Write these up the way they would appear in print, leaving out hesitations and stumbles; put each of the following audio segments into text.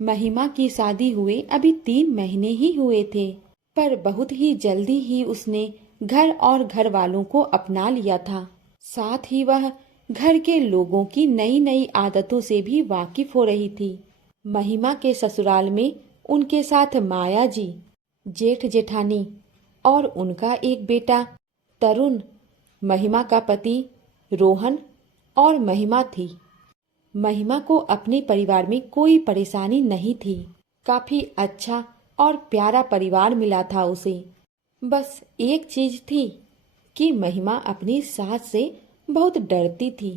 महिमा की शादी हुए अभी 3 महीने ही हुए थे, पर बहुत ही जल्दी ही उसने घर और घर वालों को अपना लिया था। साथ ही वह घर के लोगों की नई नई आदतों से भी वाकिफ हो रही थी। महिमा के ससुराल में उनके साथ माया जी, जेठ जेठानी और उनका एक बेटा तरुण, महिमा का पति रोहन और महिमा थी। महिमा को अपने परिवार में कोई परेशानी नहीं थी। काफी अच्छा और प्यारा परिवार मिला था उसे। बस एक चीज थी कि महिमा अपनी सास से बहुत डरती थी।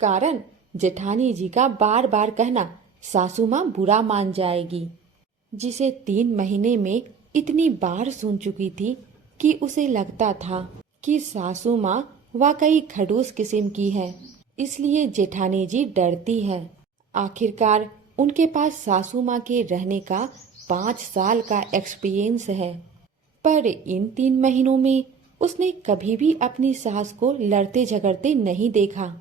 कारण जेठानी जी का बार बार कहना सासू माँ बुरा मान जाएगी, जिसे 3 महीने में इतनी बार सुन चुकी थी कि उसे लगता था कि सासू माँ वाकई खड़ूस किस्म की है, इसलिए जेठानी जी डरती है। आखिरकार उनके पास सासू माँ के रहने का 5 साल का एक्सपीरियंस है, पर इन 3 महीनों में उसने कभी भी अपनी सास को लड़ते झगड़ते नहीं देखा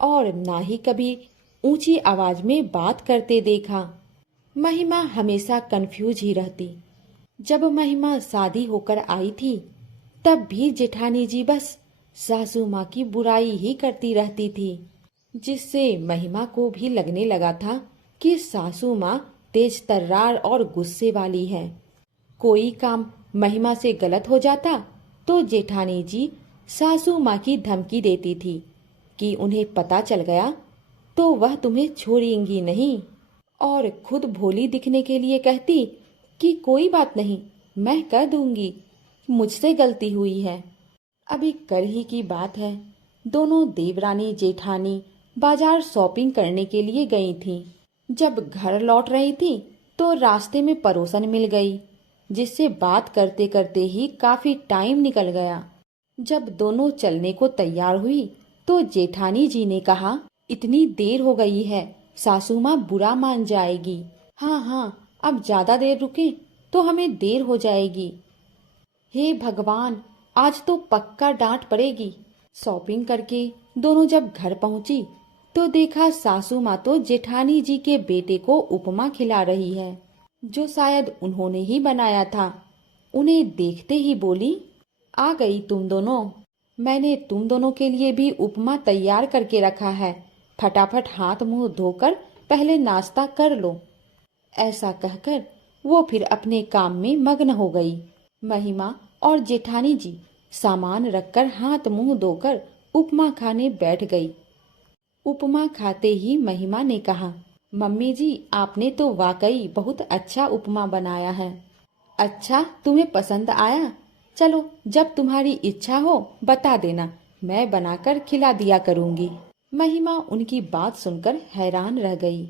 और ना ही कभी ऊंची आवाज में बात करते देखा। महिमा हमेशा कंफ्यूज ही रहती। जब महिमा शादी होकर आई थी तब भी जेठानी जी बस सासू माँ की बुराई ही करती रहती थी, जिससे महिमा को भी लगने लगा था कि सासू माँ तेज तर्रार और गुस्से वाली है। कोई काम महिमा से गलत हो जाता तो जेठानी जी सासू माँ की धमकी देती थी कि उन्हें पता चल गया तो वह तुम्हें छोड़ेंगी नहीं, और खुद भोली दिखने के लिए कहती कि कोई बात नहीं, मैं कर दूंगी, मुझसे गलती हुई है। अभी कल ही की बात है, दोनों देवरानी जेठानी बाजार शॉपिंग करने के लिए गई थीं। जब घर लौट रही थी तो रास्ते में पड़ोसन मिल गई, जिससे बात करते करते ही काफी टाइम निकल गया। जब दोनों चलने को तैयार हुई तो जेठानी जी ने कहा, इतनी देर हो गई है, सासू माँ बुरा मान जाएगी। हाँ हाँ, अब ज्यादा देर रुके तो हमें देर हो जाएगी। हे भगवान, आज तो पक्का डांट पड़ेगी। शॉपिंग करके दोनों जब घर पहुंची तो देखा सासू माँ तो जेठानी जी के बेटे को उपमा खिला रही है, जो शायद उन्होंने ही बनाया था। उन्हें देखते ही बोली, आ गई तुम दोनों, मैंने तुम दोनों के लिए भी उपमा तैयार करके रखा है, फटाफट हाथ मुंह धोकर पहले नाश्ता कर लो। ऐसा कहकर वो फिर अपने काम में मग्न हो गई। महिमा और जेठानी जी सामान रखकर हाथ मुंह धोकर उपमा खाने बैठ गई। उपमा खाते ही महिमा ने कहा, मम्मी जी, आपने तो वाकई बहुत अच्छा उपमा बनाया है। अच्छा, तुम्हें पसंद आया? चलो, जब तुम्हारी इच्छा हो बता देना, मैं बनाकर खिला दिया करूंगी। महिमा उनकी बात सुनकर हैरान रह गई।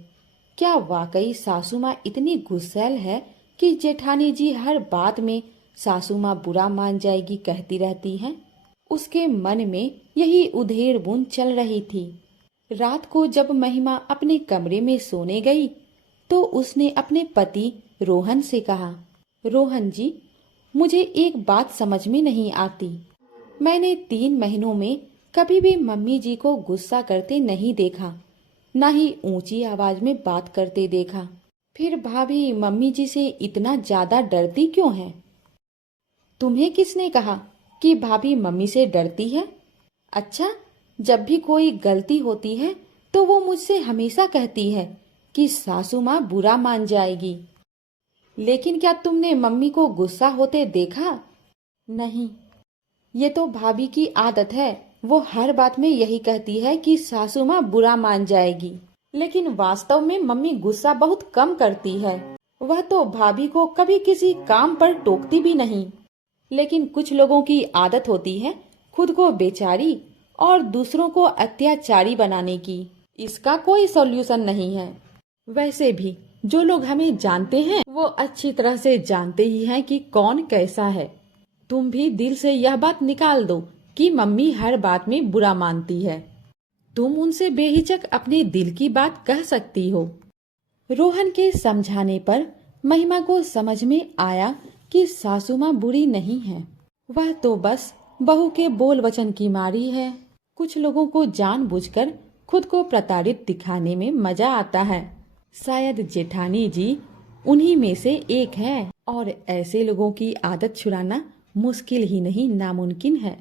क्या वाकई सासू माँ इतनी गुस्सैल है कि जेठानी जी हर बात में सासू माँ बुरा मान जाएगी कहती रहती हैं? उसके मन में यही उधेड़ बुन चल रही थी। रात को जब महिमा अपने कमरे में सोने गई तो उसने अपने पति रोहन से कहा, रोहन जी, मुझे एक बात समझ में नहीं आती। मैंने 3 महीनों में कभी भी मम्मी जी को गुस्सा करते नहीं देखा, ना ही ऊंची आवाज में बात करते देखा। फिर भाभी मम्मी जी से इतना ज्यादा डरती क्यों है? तुम्हें किसने कहा कि भाभी मम्मी से डरती है? अच्छा, जब भी कोई गलती होती है तो वो मुझसे हमेशा कहती है कि सासू माँ बुरा मान जाएगी। लेकिन क्या तुमने मम्मी को गुस्सा होते देखा? नहीं, ये तो भाभी की आदत है। वो हर बात में यही कहती है कि सासू माँ बुरा मान जाएगी, लेकिन वास्तव में मम्मी गुस्सा बहुत कम करती है। वह तो भाभी को कभी किसी काम पर टोकती भी नहीं। लेकिन कुछ लोगों की आदत होती है खुद को बेचारी और दूसरों को अत्याचारी बनाने की। इसका कोई सॉल्यूशन नहीं है। वैसे भी जो लोग हमें जानते हैं वो अच्छी तरह से जानते ही हैं कि कौन कैसा है। तुम भी दिल से यह बात निकाल दो कि मम्मी हर बात में बुरा मानती है। तुम उनसे बेहिचक अपने दिल की बात कह सकती हो। रोहन के समझाने पर महिमा को समझ में आया कि सासू माँ बुरी नहीं है, वह तो बस बहू के बोल वचन की मारी है। कुछ लोगों को जानबूझकर खुद को प्रताड़ित दिखाने में मजा आता है। शायद जेठानी जी उन्हीं में से एक है और ऐसे लोगों की आदत छुड़ाना मुश्किल ही नहीं नामुमकिन है।